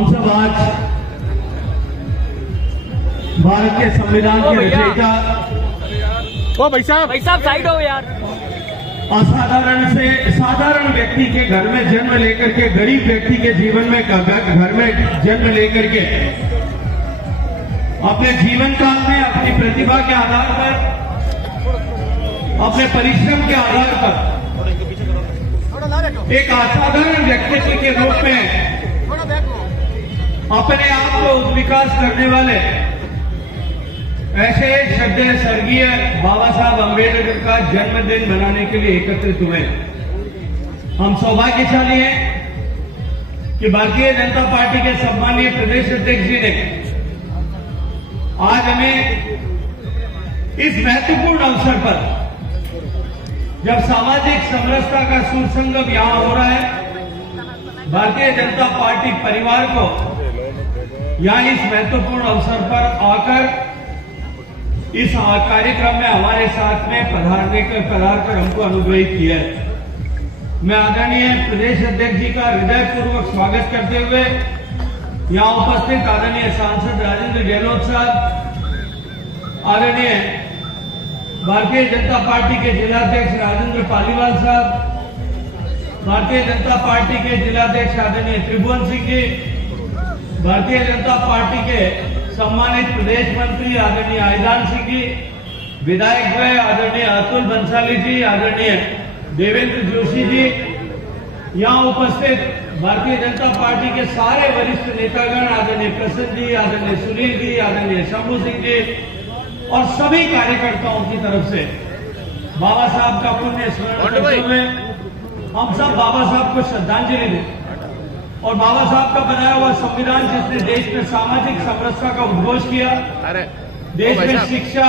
हम सब आज भारत के संविधान के रचयिता भाई साहब साइड हो यार। असाधारण से साधारण व्यक्ति के घर में जन्म लेकर के गरीब व्यक्ति के जीवन में घर में जन्म लेकर के अपने जीवन काल में अपनी प्रतिभा के आधार पर अपने परिश्रम के आधार पर एक असाधारण व्यक्तित्व के रूप में अपने आप को विकास करने वाले ऐसे श्रद्धेय स्वर्गीय बाबा साहब अम्बेडकर का जन्मदिन मनाने के लिए एकत्रित हुए। हम सौभाग्यशाली हैं कि भारतीय जनता पार्टी के सम्मानीय प्रदेश अध्यक्ष जी ने आज हमें इस महत्वपूर्ण अवसर पर, जब सामाजिक समरसता का सुर संगम यहां हो रहा है, भारतीय जनता पार्टी परिवार को यहां इस महत्वपूर्ण अवसर पर आकर इस कार्यक्रम में हमारे साथ में पधार कर हमको अनुग्रहित किया है। मैं आदरणीय प्रदेश अध्यक्ष जी का हृदयपूर्वक स्वागत करते हुए यहां उपस्थित आदरणीय सांसद राजेंद्र गहलोत साहब, आदरणीय भारतीय जनता पार्टी के जिलाध्यक्ष राजेंद्र पालीवाल साहब, भारतीय जनता पार्टी के जिलाध्यक्ष आदरणीय त्रिभुवन सिंह जी, भारतीय जनता पार्टी के सम्मानित प्रदेश मंत्री आदरणीय आयदान सिंह जी, विधायक द्वय आदरणीय अतुल बंसाली जी, आदरणीय देवेंद्र जोशी जी, यहां उपस्थित भारतीय जनता पार्टी के सारे वरिष्ठ नेतागण आदरणीय प्रसन्न जी, आदरणीय सुनील जी, आदरणीय शंभू सिंह जी और सभी कार्यकर्ताओं की तरफ से बाबा साहब का पुण्य स्मरण करते हुए हम सब बाबा साहब को श्रद्धांजलि दें और बाबा साहब का बनाया हुआ संविधान जिसने देश में सामाजिक समरसता का उद्घोष किया, देश में शिक्षा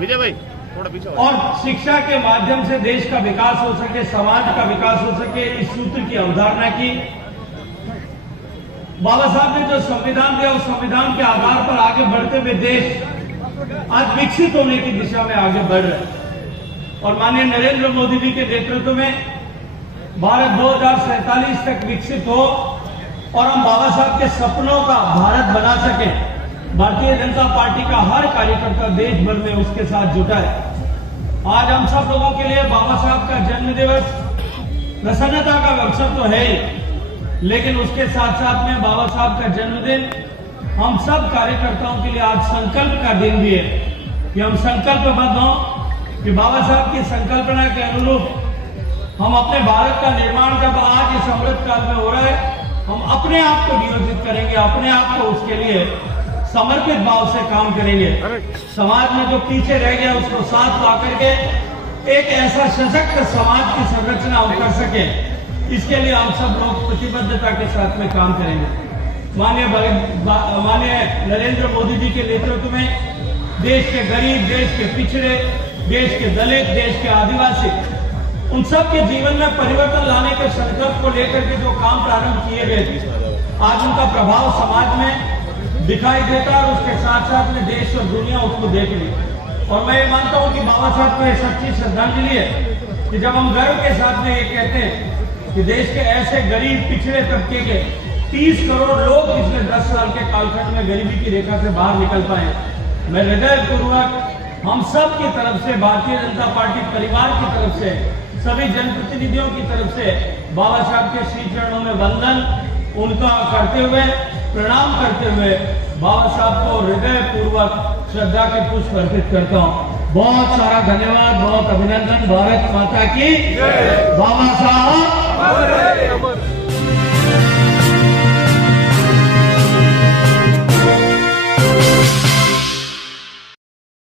विजय भाई थोड़ा पीछे और शिक्षा के माध्यम से देश का विकास हो सके, समाज का विकास हो सके, इस सूत्र की अवधारणा की। बाबा साहब ने जो संविधान दिया उस संविधान के आधार पर आगे बढ़ते हुए देश आज विकसित होने की दिशा में आगे बढ़ रहा है और माननीय नरेंद्र मोदी जी के नेतृत्व में भारत 2047 तक विकसित हो और हम बाबा साहब के सपनों का भारत बना सके। भारतीय जनता पार्टी का हर कार्यकर्ता देश भर में उसके साथ जुटा है। आज हम सब लोगों के लिए बाबा साहब का जन्म दिवस प्रसन्नता का अवसर तो है ही, लेकिन उसके साथ साथ में बाबा साहब का जन्मदिन हम सब कार्यकर्ताओं के लिए आज संकल्प का दिन भी है कि हम संकल्पबद्ध हों कि बाबा साहब की संकल्पना के अनुरूप हम अपने भारत का निर्माण जब आज इस अमृत काल में हो रहा है, हम अपने आप को नियोजित करेंगे, अपने आप को उसके लिए समर्पित भाव से काम करेंगे। समाज में जो पीछे रह गया उसको साथ ला करके एक ऐसा सशक्त समाज की संरचना हम कर सके, इसके लिए हम सब लोग प्रतिबद्धता के साथ में काम करेंगे। माननीय नरेंद्र मोदी जी के नेतृत्व में देश के गरीब, देश के पिछड़े, देश के दलित, देश के आदिवासी, उन सब के जीवन में परिवर्तन लाने के संकल्प को लेकर के जो काम प्रारंभ किए गए थे, आज उनका प्रभाव समाज में दिखाई देता है और उसके साथ साथ में देश और दुनिया उसको देख रही है। और मैं ये मानता हूं कि बाबा साहब को एक सच्ची श्रद्धांजलि है कि जब हम गर्व के साथ में ये कहते हैं कि देश के ऐसे गरीब पिछड़े तबके के 30 करोड़ लोग पिछले 10 साल के कालखंड में गरीबी की रेखा से बाहर निकल पाए। मैं हृदयपूर्वक हम सब की तरफ से, भारतीय जनता पार्टी परिवार की तरफ से, सभी जनप्रतिनिधियों की तरफ से बाबा साहब के श्री चरणों में वंदन उनका करते हुए, प्रणाम करते हुए बाबा साहब को हृदयपूर्वक श्रद्धा के पुष्प अर्पित करता हूं। बहुत सारा धन्यवाद, बहुत अभिनंदन। भारत माता की, बाबा साहब